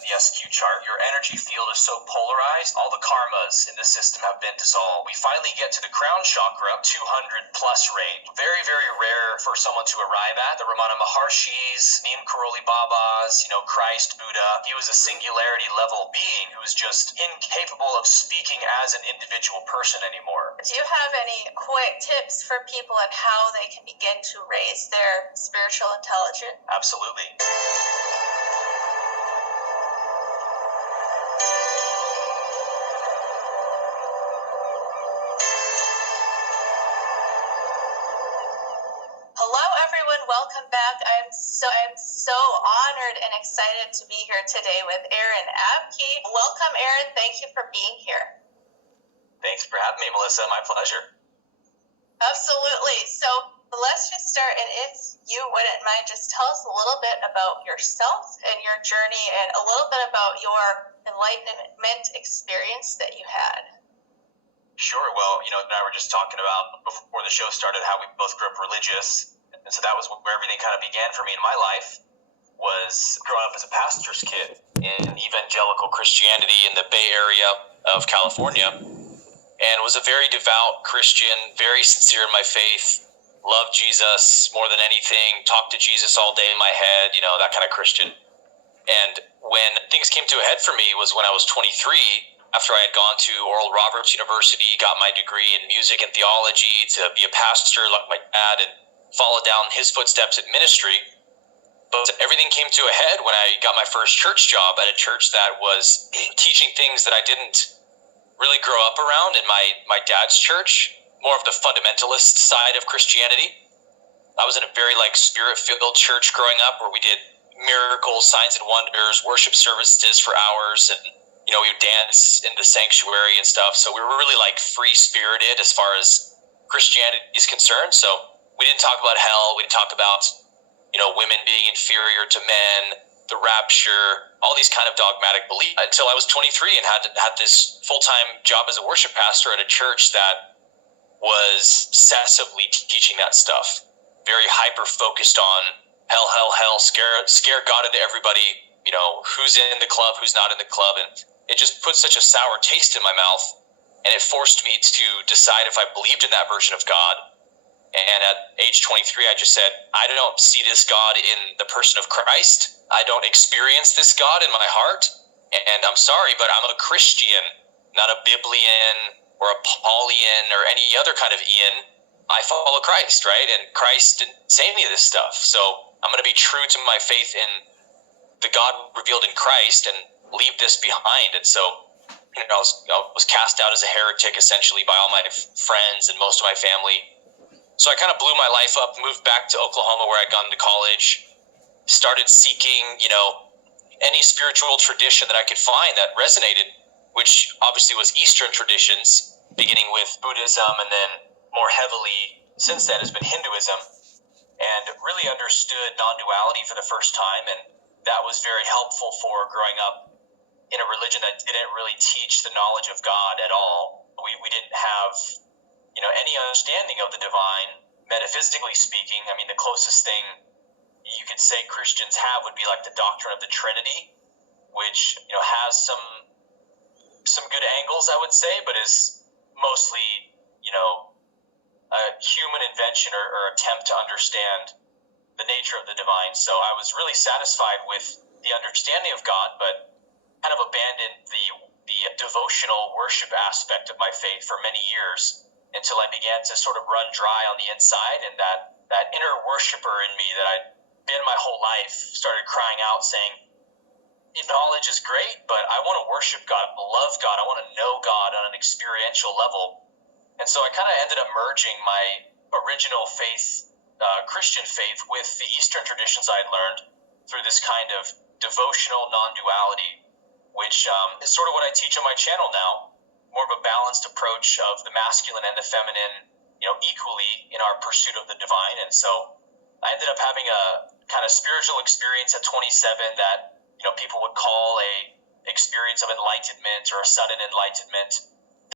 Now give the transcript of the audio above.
the SQ chart, your energy field is so polarized, all the karmas in the system have been dissolved. We finally get to the crown chakra, 200 plus range. Very, very rare for someone to arrive at. The Ramana Maharshis, Neem Karoli Babas, Christ, Buddha. He was a singularity level being who was just incapable of speaking as an individual person anymore. Do you have any quick tips for people on how they can begin to raise their spiritual intelligence? Absolutely. Hello, everyone. Welcome back. I'm so honored and excited to be here today with Aaron Abke. Welcome, Aaron. Thank you for being here. Thanks for having me, Melissa. My pleasure. Absolutely. So let's just start. And if you wouldn't mind, just tell us a little bit about yourself and your journey and a little bit about your enlightenment experience that you had. Sure. Well, and I were just talking about before the show started how we both grew up religious. And so that was where everything kind of began for me in my life, was growing up as a pastor's kid in evangelical Christianity in the Bay Area of California. And was a very devout Christian, very sincere in my faith, loved Jesus more than anything, talked to Jesus all day in my head, that kind of Christian. And when things came to a head for me was when I was 23, after I had gone to Oral Roberts University, got my degree in music and theology to be a pastor like my dad and follow down his footsteps in ministry. But everything came to a head when I got my first church job at a church that was teaching things that I didn't really grow up around in my dad's church, more of the fundamentalist side of Christianity. I was in a very spirit-filled church growing up where we did miracles, signs and wonders, worship services for hours, and we would dance in the sanctuary and stuff. So we were really free-spirited as far as Christianity is concerned. So we didn't talk about hell. We didn't talk about, women being inferior to men, the rapture, all these kind of dogmatic beliefs until I was 23 and had this full-time job as a worship pastor at a church that was obsessively teaching that stuff. Very hyper-focused on hell, scare God into everybody, who's in the club, who's not in the club. And it just put such a sour taste in my mouth, and it forced me to decide if I believed in that version of God. And at age 23, I just said, I don't see this God in the person of Christ. I don't experience this God in my heart. And I'm sorry, but I'm a Christian, not a Biblian or a Paulian or any other kind of Ian. I follow Christ, right? And Christ didn't say any of this stuff. So I'm going to be true to my faith in the God revealed in Christ and leave this behind. And so, I was cast out as a heretic essentially by all my friends and most of my family. So I kind of blew my life up, moved back to Oklahoma where I'd gone to college, started seeking, any spiritual tradition that I could find that resonated, which obviously was Eastern traditions, beginning with Buddhism and then more heavily since then has been Hinduism, and really understood non-duality for the first time. And that was very helpful for growing up in a religion that didn't really teach the knowledge of God at all. We didn't have, any understanding of the divine, metaphysically speaking. I mean, the closest thing you could say Christians have would be the doctrine of the Trinity, which, has some good angles, I would say, but is mostly, a human invention or attempt to understand the nature of the divine. So I was really satisfied with the understanding of God, but kind of abandoned the devotional worship aspect of my faith for many years until I began to sort of run dry on the inside, and that inner worshiper in me that I'd been my whole life started crying out saying, knowledge is great, but I want to worship God, I love God, I want to know God on an experiential level. And so I kind of ended up merging my original faith, Christian faith, with the Eastern traditions I had learned through this kind of devotional non-duality, which is sort of what I teach on my channel now, more of a balanced approach of the masculine and the feminine, equally in our pursuit of the divine. And so I ended up having a kind of spiritual experience at 27 that, people would call a experience of enlightenment or a sudden enlightenment.